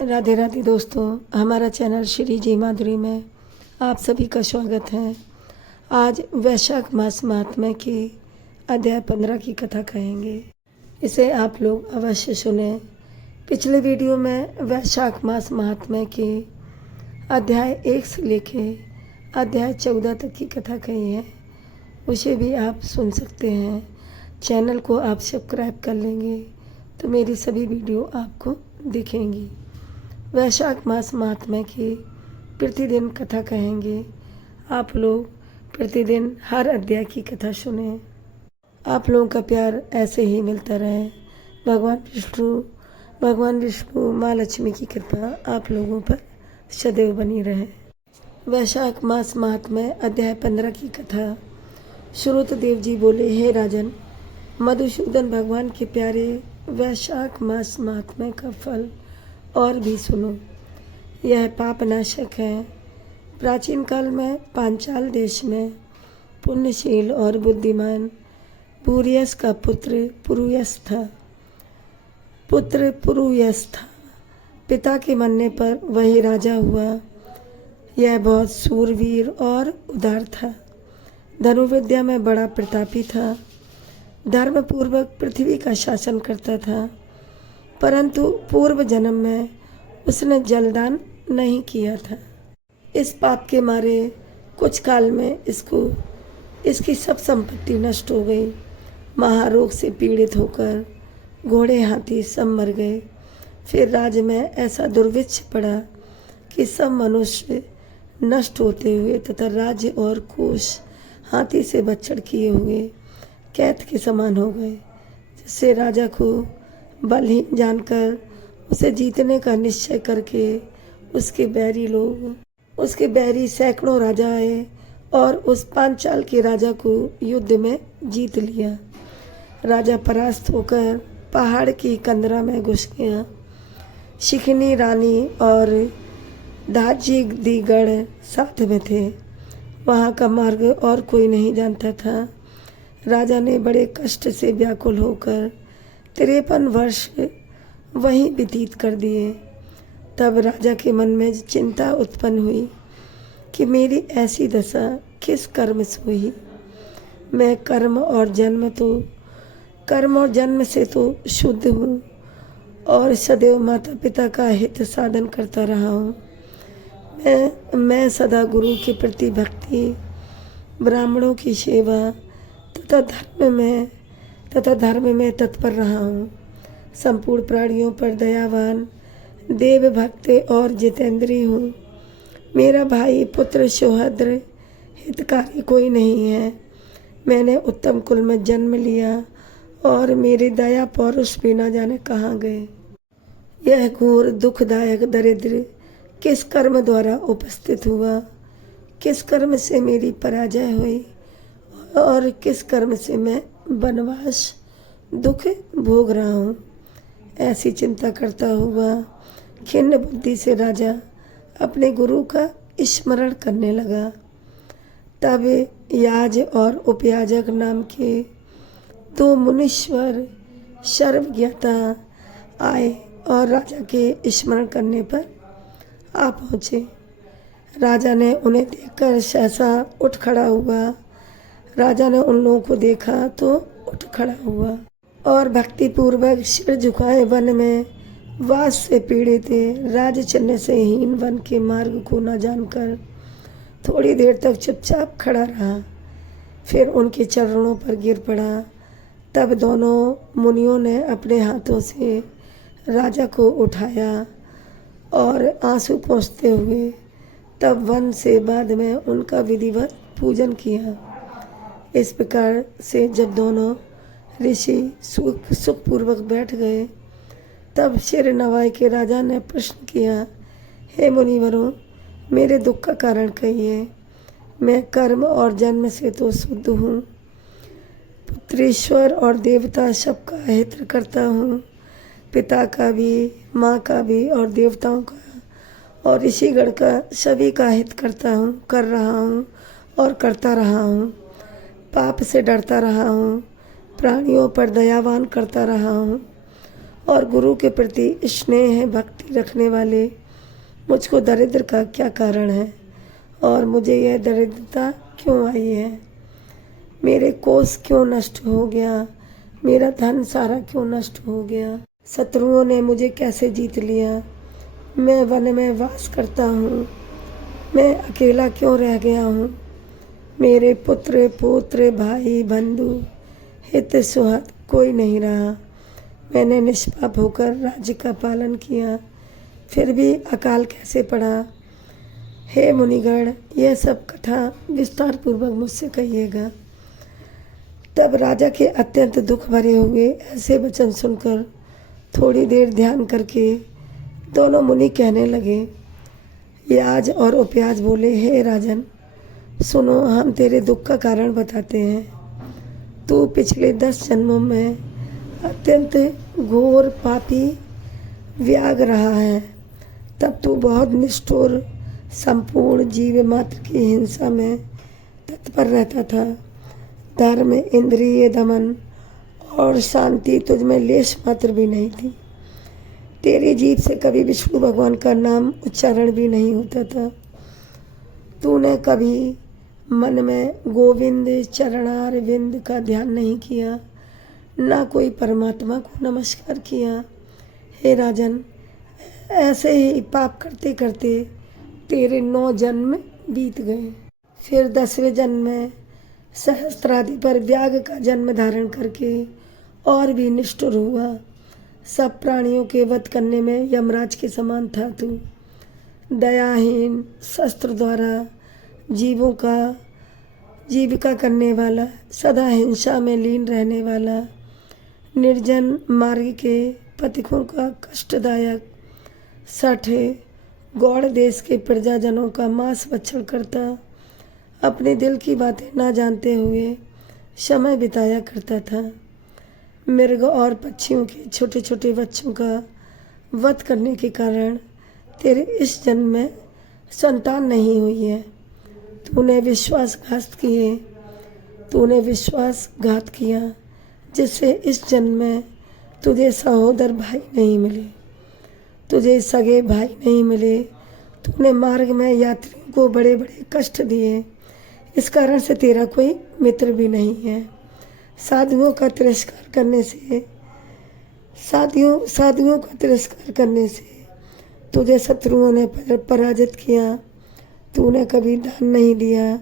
राधे राधे दोस्तों, हमारा चैनल श्री जी माधुरी में आप सभी का स्वागत है। आज वैशाख मास महात्म्य की अध्याय 15 की कथा कहेंगे। इसे आप लोग अवश्य सुने। पिछले वीडियो में वैशाख मास महात्म्य की अध्याय 1 से लेके अध्याय 14 तक की कथा कही है, उसे भी आप सुन सकते हैं। चैनल को आप सब्सक्राइब कर लेंगे तो मेरी सभी वीडियो आपको दिखेंगी। वैशाख मास महात्म्य की प्रतिदिन कथा कहेंगे। आप लोग प्रतिदिन हर अध्याय की कथा सुने। आप लोगों का प्यार ऐसे ही मिलता रहे। भगवान विष्णु माँ लक्ष्मी की कृपा आप लोगों पर सदैव बनी रहे। वैशाख मास महात्म्य अध्याय 15 की कथा। श्रुतदेव जी बोले, हे राजन, मधुसूदन भगवान के प्यारे वैशाख मास महात्म्य का फल और भी सुनो। यह पापनाशक है। प्राचीन काल में पांचाल देश में पुण्यशील और बुद्धिमान पुरुयस का पुत्र पुरुयस था। पिता के मरने पर वही राजा हुआ। यह बहुत सूरवीर और उदार था। धनुर्विद्या में बड़ा प्रतापी था। धर्मपूर्वक पृथ्वी का शासन करता था, परंतु पूर्व जन्म में उसने जलदान नहीं किया था। इस पाप के मारे कुछ काल में इसकी सब संपत्ति नष्ट हो गई। महारोग से पीड़ित होकर घोड़े हाथी सब मर गए। फिर राज्य में ऐसा दुर्भिक्ष पड़ा कि सब मनुष्य नष्ट होते हुए तथा राज्य और कोष हाथी से बछड़ किए हुए कैद के समान हो गए। जिससे राजा को बलहीन जानकर उसे जीतने का निश्चय करके उसके बैरी सैकड़ों राजा आए और उस पांचाल के राजा को युद्ध में जीत लिया। राजा परास्त होकर पहाड़ की कंदरा में घुस गया। शिखनी रानी और दाजीगढ़ साथ में थे। वहाँ का मार्ग और कोई नहीं जानता था। राजा ने बड़े कष्ट से व्याकुल होकर 53 वर्ष वहीं व्यतीत कर दिए। तब राजा के मन में चिंता उत्पन्न हुई कि मेरी ऐसी दशा किस कर्म से हुई। मैं कर्म और जन्म से तो शुद्ध हूँ और सदैव माता पिता का हित साधन करता रहा हूँ। मैं सदा गुरु के प्रति भक्ति, ब्राह्मणों की सेवा तथा धर्म में तत्पर रहा हूँ। संपूर्ण प्राणियों पर दयावान, देव भक्त और जितेंद्रीय हूँ। मेरा भाई पुत्र सुहृद हितकारी कोई नहीं है। मैंने उत्तम कुल में जन्म लिया और मेरे दया पौरुष भी न जाने कहाँ गए। यह घोर दुखदायक दरिद्र किस कर्म द्वारा उपस्थित हुआ, किस कर्म से मेरी पराजय हुई और किस कर्म से मैं वनवास दुख भोग रहा हूँ। ऐसी चिंता करता हुआ खिन्न बुद्धि से राजा अपने गुरु का स्मरण करने लगा। तब याज और उपयाजक नाम के 2 मुनीश्वर सर्वज्ञता आए और राजा के स्मरण करने पर आ पहुँचे। राजा ने उन्हें देखकर सहसा उठ खड़ा हुआ। राजा ने उन लोगों को देखा तो उठ खड़ा हुआ और भक्तिपूर्वक सिर झुकाए वन में वास से पीड़ित राज चलने से हीन वन के मार्ग को न जानकर थोड़ी देर तक चुपचाप खड़ा रहा। फिर उनके चरणों पर गिर पड़ा। तब दोनों मुनियों ने अपने हाथों से राजा को उठाया और आंसू पोंछते हुए तब वन से बाद में उनका विधिवत पूजन किया। इस प्रकार से जब दोनों ऋषि सुखपूर्वक बैठ गए, तब सिर नवाए के राजा ने प्रश्न किया, हे मुनिवरों, मेरे दुख का कारण कहिए। मैं कर्म और जन्म से तो शुद्ध हूँ। पुत्रेश्वर और देवता सबका हित करता हूँ। पिता का भी, माँ का भी और देवताओं का और ऋषिगण का सभी का हित कर रहा हूँ और करता रहा हूँ। पाप से डरता रहा हूँ। प्राणियों पर दयावान करता रहा हूँ और गुरु के प्रति स्नेह भक्ति रखने वाले मुझको दरिद्र का क्या कारण है और मुझे यह दरिद्रता क्यों आई है? मेरे कोष क्यों नष्ट हो गया? मेरा धन सारा क्यों नष्ट हो गया? शत्रुओं ने मुझे कैसे जीत लिया? मैं वन में वास करता हूँ, मैं अकेला क्यों रह गया हूँ? मेरे पुत्र पौत्र भाई बंधु हित सुहृद कोई नहीं रहा। मैंने निष्पाप होकर राज्य का पालन किया, फिर भी अकाल कैसे पड़ा? हे मुनिगण, यह सब कथा विस्तार पूर्वक मुझसे कहिएगा। तब राजा के अत्यंत दुख भरे हुए ऐसे वचन सुनकर थोड़ी देर ध्यान करके दोनों मुनि कहने लगे। याज और उपयाज बोले, हे राजन, सुनो, हम तेरे दुख का कारण बताते हैं। तू पिछले 10 जन्मों में अत्यंत घोर पापी व्याग रहा है। तब तू बहुत निष्ठुर संपूर्ण जीव मात्र की हिंसा में तत्पर रहता था। धर्म, इंद्रिय दमन और शांति तुझ में लेश मात्र भी नहीं थी। तेरी जीभ से कभी विष्णु भगवान का नाम उच्चारण भी नहीं होता था। तूने कभी मन में गोविंद चरणार विंद का ध्यान नहीं किया, ना कोई परमात्मा को नमस्कार किया। हे राजन, ऐसे ही पाप करते करते तेरे 9 जन्म बीत गए। फिर 10वें जन्म में सहस्त्रादि पर व्याग का जन्म धारण करके और भी निष्ठुर हुआ। सब प्राणियों के वध करने में यमराज के समान था तू। दयाहीन, शस्त्र द्वारा जीविका करने वाला, सदा हिंसा में लीन रहने वाला, निर्जन मार्ग के पथिकों का कष्टदायक सठ गौड़ देश के प्रजाजनों का मांस भक्षण करता, अपने दिल की बातें ना जानते हुए समय बिताया करता था। मृग और पक्षियों के छोटे छोटे बच्चों का वध करने के कारण तेरे इस जन्म में संतान नहीं हुई है। तूने विश्वासघात किया, जिससे इस जन्म में तुझे सहोदर भाई नहीं मिले, तुझे सगे भाई नहीं मिले। तूने मार्ग में यात्रियों को बड़े बड़े कष्ट दिए, इस कारण से तेरा कोई मित्र भी नहीं है। साधुओं का तिरस्कार करने से तुझे शत्रुओं ने पराजित किया। तूने कभी दान नहीं दिया,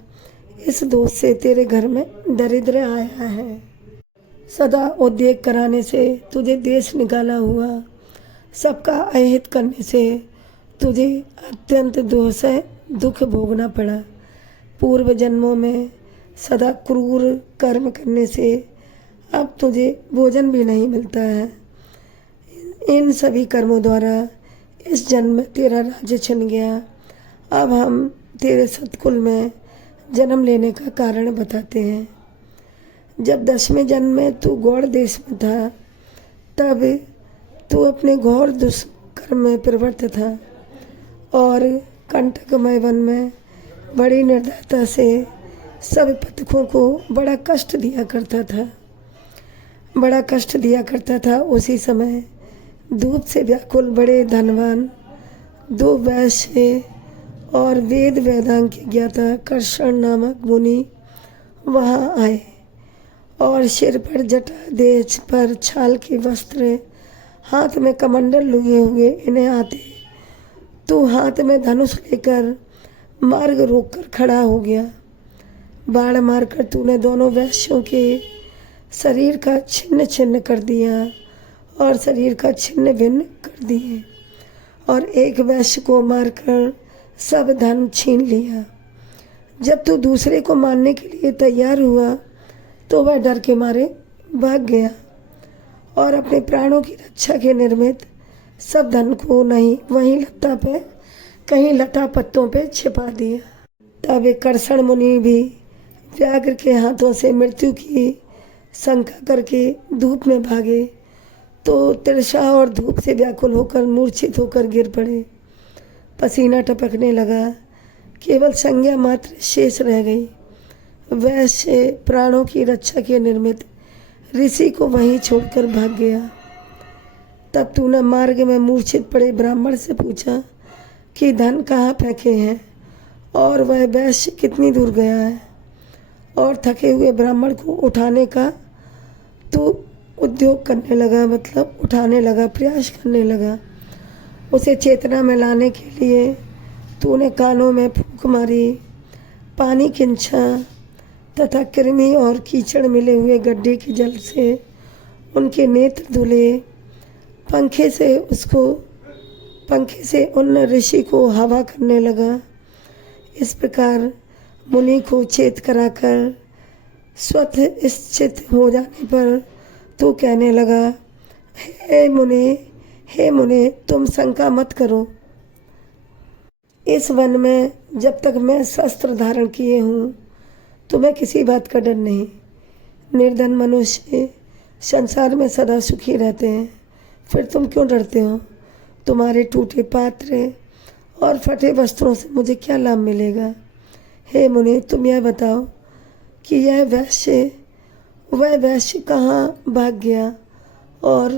इस दोष से तेरे घर में दरिद्र आया है। सदा उद्योग कराने से तुझे देश निकाला हुआ, सबका अहित करने से तुझे अत्यंत दुख भोगना पड़ा। पूर्व जन्मों में सदा क्रूर कर्म करने से अब तुझे भोजन भी नहीं मिलता है। इन सभी कर्मों द्वारा इस जन्म में तेरा राज्य छिन गया। अब हम तेरे सतकुल में जन्म लेने का कारण बताते हैं। जब 10वें जन्म में तू गौड़ देश में था, तब तू अपने घोर दुष्कर्म में प्रवृत्त था और कंटकमय वन में बड़ी निर्दयता से सब पथिकों को बड़ा कष्ट दिया करता था। उसी समय धूप से व्याकुल बड़े धनवान 2 वैश्य और वेदांग के ज्ञाता कर्षण नामक मुनि वहाँ आए और सिर पर जटा, देह पर छाल के वस्त्र, हाथ में कमंडल लिए हुए इन्हें आते। तू हाथ में धनुष लेकर मार्ग रोककर खड़ा हो गया। बाण मारकर तूने दोनों वैश्यों के शरीर का छिन्न छिन्न कर दिया और शरीर का छिन्न भिन्न कर दिए और एक वैश्य को मारकर सब धन छीन लिया। जब तू दूसरे को मारने के लिए तैयार हुआ तो वह डर के मारे भाग गया और अपने प्राणों की रक्षा के निर्मित सब धन को नहीं वहीं कहीं लता पत्तों पे छिपा दिया। तब एक कर्षण मुनि भी व्याघ्र के हाथों से मृत्यु की शंका करके धूप में भागे तो तिरछा और धूप से व्याकुल होकर मूर्छित होकर गिर पड़े। पसीना टपकने लगा, केवल संज्ञा मात्र शेष रह गई। वैश्य प्राणों की रक्षा के निर्मित ऋषि को वहीं छोड़कर भाग गया। तब तूने मार्ग में मूर्छित पड़े ब्राह्मण से पूछा कि धन कहाँ फेंके हैं और वह वैश्य कितनी दूर गया है, और थके हुए ब्राह्मण को उठाने का तू उद्योग करने लगा, मतलब उठाने लगा, प्रयास करने लगा। उसे चेतना में लाने के लिए तूने कानों में फूंक मारी, पानी खिंचा तथा कृमि और कीचड़ मिले हुए गड्ढे के जल से उनके नेत्र धुले। पंखे से उन ऋषि को हवा करने लगा। इस प्रकार मुनि को चेत कराकर स्वतः स्थित हो जाने पर तू कहने लगा, हे मुने, तुम शंका मत करो। इस वन में जब तक मैं शस्त्र धारण किए हूँ तुम्हें किसी बात का डर नहीं। निर्धन मनुष्य संसार में सदा सुखी रहते हैं, फिर तुम क्यों डरते हो? तुम्हारे टूटे पात्र और फटे वस्त्रों से मुझे क्या लाभ मिलेगा? हे मुनि, तुम यह बताओ कि वह वैश्य कहाँ भाग गया और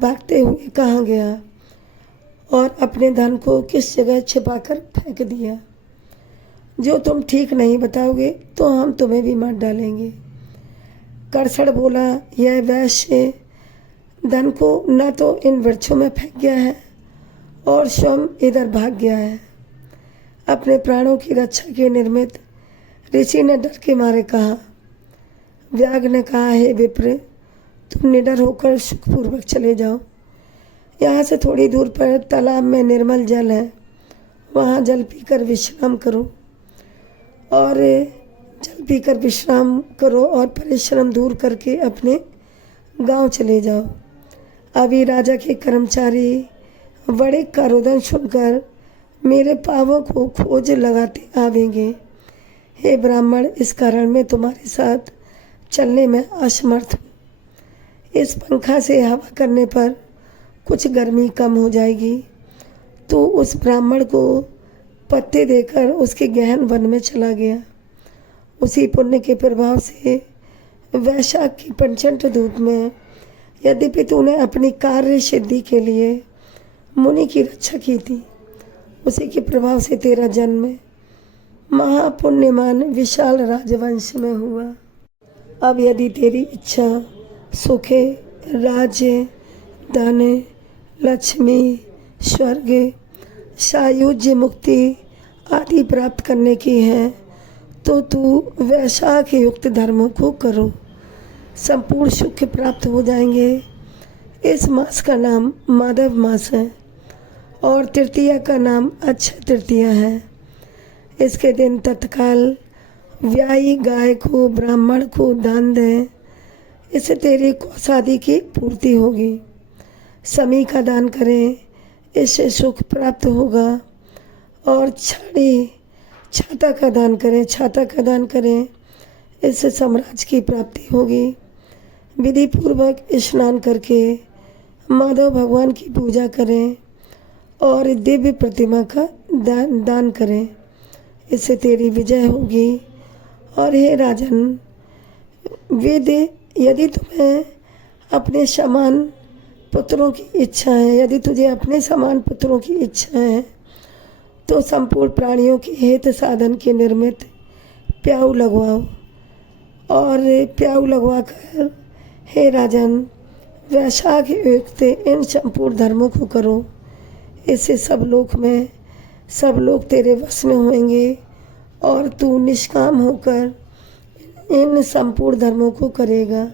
भागते हुए कहाँ गया और अपने धन को किस जगह छिपाकर फेंक दिया? जो तुम ठीक नहीं बताओगे तो हम तुम्हें भी मार डालेंगे। करसड़ बोला, यह वैश्य धन को न तो इन वृक्षों में फेंक गया है और स्वयं इधर भाग गया है। अपने प्राणों की रक्षा के निर्मित ऋषि ने डर के मारे कहा। व्याघ्र ने कहा, हे विप्र, तुम निडर होकर सुखपूर्वक चले जाओ। यहाँ से थोड़ी दूर पर तालाब में निर्मल जल है, वहाँ जल पीकर विश्राम करो और परिश्रम दूर करके अपने गांव चले जाओ। अभी राजा के कर्मचारी बड़े का रुदन सुनकर मेरे पांवों को खोज लगाते आवेंगे। हे ब्राह्मण, इस कारण मैं तुम्हारे साथ चलने में असमर्थ हूँ। इस पंखा से हवा करने पर कुछ गर्मी कम हो जाएगी। तो उस ब्राह्मण को पत्ते देकर उसके गहन वन में चला गया। उसी पुण्य के प्रभाव से वैशाख की प्रचंड धूप में यद्यपि तूने अपनी कार्य सिद्धि के लिए मुनि की रक्षा की थी, उसी के प्रभाव से तेरा जन्म महापुण्यमान विशाल राजवंश में हुआ। अब यदि तेरी इच्छा सुखे, राज्य, धन, लक्ष्मी, स्वर्ग, सायुज्य, मुक्ति आदि प्राप्त करने की है तो तू वैशाख युक्त धर्मों को करो, संपूर्ण सुख प्राप्त हो जाएंगे। इस मास का नाम माधव मास है और तृतीया का नाम अक्षय तृतीया है। इसके दिन तत्काल व्यायी गाय को ब्राह्मण को दान दें, इससे तेरी कौसादी की पूर्ति होगी। समी का दान करें, इससे सुख प्राप्त होगा। और छाता का दान करें, इससे साम्राज्य की प्राप्ति होगी। विधि पूर्वक स्नान करके माधव भगवान की पूजा करें और दिव्य प्रतिमा का दान करें, इससे तेरी विजय होगी। और हे राजन, यदि तुम्हें अपने समान पुत्रों की इच्छा है, यदि तुझे अपने समान पुत्रों की इच्छा है तो संपूर्ण प्राणियों के हित साधन के निर्मित प्याऊ लगवाओ। और प्याऊ लगवाकर हे राजन, वैशाख युक्त इन संपूर्ण धर्मों को करो, इससे सब लोग तेरे वश में होंगे और तू निष्काम होकर इन संपूर्ण धर्मों को करेगा।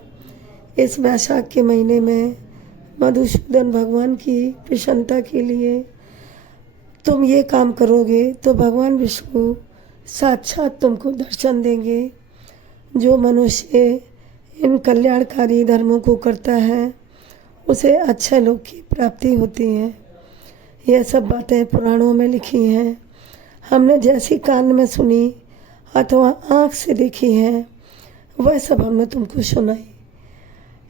इस वैशाख के महीने में मधुसूदन भगवान की प्रसन्नता के लिए तुम ये काम करोगे तो भगवान विष्णु साक्षात तुमको दर्शन देंगे। जो मनुष्य इन कल्याणकारी धर्मों को करता है उसे अच्छे लोक की प्राप्ति होती है। यह सब बातें पुराणों में लिखी हैं, हमने जैसी कान में सुनी अथवा आँख से देखी है वह सब हमने तुमको सुनाई।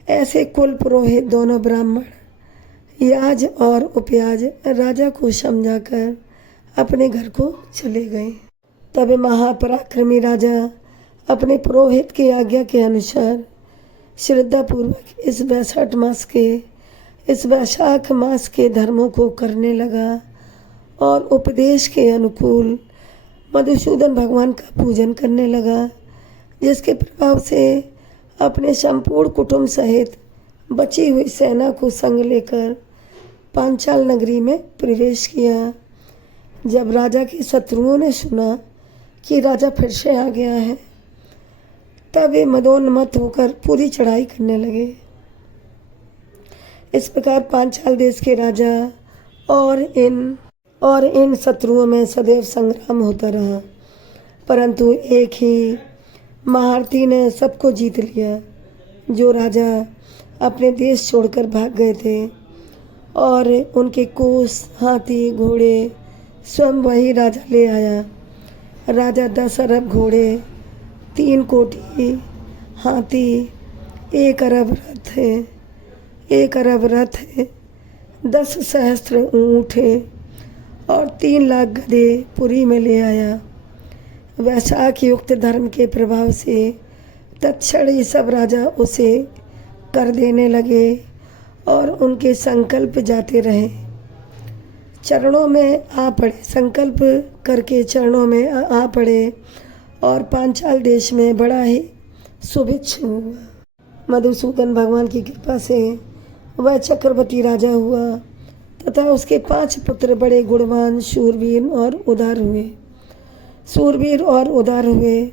ऐसे कुल पुरोहित दोनों ब्राह्मण याज और उपयाज राजा को समझाकर अपने घर को चले गए। तब महापराक्रमी राजा अपने पुरोहित की आज्ञा के अनुसार श्रद्धापूर्वक इस वैशाख मास के इस वैशाख मास के धर्मों को करने लगा और उपदेश के अनुकूल मधुसूदन भगवान का पूजन करने लगा, जिसके प्रभाव से अपने संपूर्ण कुटुंब सहित बची हुई सेना को संग लेकर पांचाल नगरी में प्रवेश किया। जब राजा के शत्रुओं ने सुना कि राजा फिर से आ गया है, तब वे मदोन्मत्त होकर पूरी चढ़ाई करने लगे। इस प्रकार पांचाल देश के राजा और इन शत्रुओं में सदैव संग्राम होता रहा, परंतु एक ही महारथी ने सबको जीत लिया। जो राजा अपने देश छोड़कर भाग गए थे और उनके कोस, हाथी, घोड़े स्वयं वही राजा ले आया। राजा 10 अरब घोड़े, 3 कोटी हाथी, 1 अरब रथ है, 10 सहस्त्र ऊँट और 3 लाख गधे पुरी में ले आया। वैशाख युक्त धर्म के प्रभाव से तत्क्षण ये सब राजा उसे कर देने लगे और उनके संकल्प जाते रहे। चरणों में आ पड़े, संकल्प करके चरणों में आ पड़े और पांचाल देश में बड़ा ही सुभिक्ष हुआ। मधुसूदन भगवान की कृपा से वह चक्रवर्ती राजा हुआ तथा उसके 5 पुत्र बड़े गुणवान, शूरवीर और उदार हुए।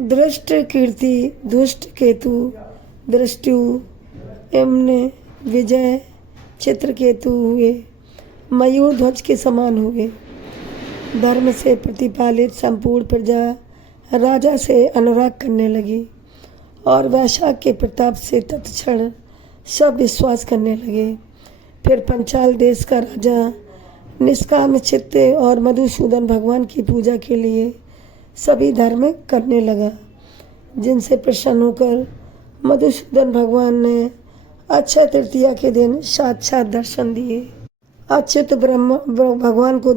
दृष्ट कीर्ति, दुष्ट केतु, दृष्टु, यमन, विजय, चित्रकेतु हुए, मयूर ध्वज के समान हुए। धर्म से प्रतिपालित संपूर्ण प्रजा राजा से अनुराग करने लगी और वैशाख के प्रताप से तत्क्षण सब विश्वास करने लगे। फिर पंचाल देश का राजा निष्काम चित्त और मधुसूदन भगवान की पूजा के लिए सभी धर्म करने लगा, जिनसे प्रसन्न होकर मधुसूदन भगवान ने अक्षय तृतीया के दिन साक्षात दर्शन दिए। अच्युत भगवान को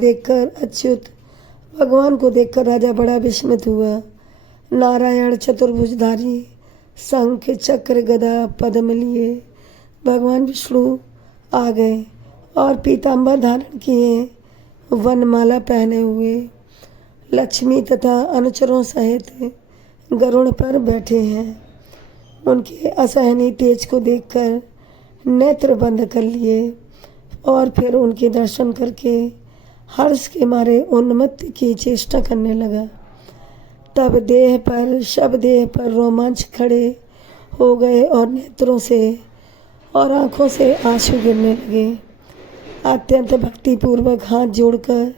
देखकर राजा बड़ा विस्मित हुआ। नारायण चतुर्भुजधारी, शंख, चक्र, गदा, पद्म लिए भगवान विष्णु आ गए और पीताम्बर धारण किए, वनमाला पहने हुए लक्ष्मी तथा अनुचरों सहित गरुड़ पर बैठे हैं। उनके असहनीय तेज को देखकर नेत्र बंद कर लिए और फिर उनके दर्शन करके हर्ष के मारे उन्मत्त की चेष्टा करने लगा। तब सब देह पर रोमांच खड़े हो गए और नेत्रों से और आँखों से आंसू गिरने लगे। अत्यंत भक्तिपूर्वक हाथ जोड़कर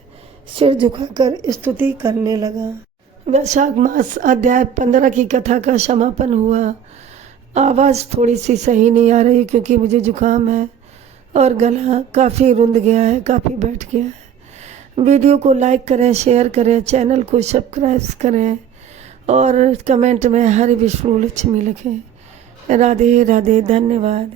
सिर झुकाकर स्तुति करने लगा। वैशाख मास अध्याय 15 की कथा का समापन हुआ। आवाज़ थोड़ी सी सही नहीं आ रही क्योंकि मुझे जुकाम है और गला काफ़ी रुंध गया है, काफ़ी बैठ गया है। वीडियो को लाइक करें, शेयर करें, चैनल को सब्सक्राइब करें और कमेंट में हरि विष्णु लक्ष्मी लिखें। राधे राधे, धन्यवाद।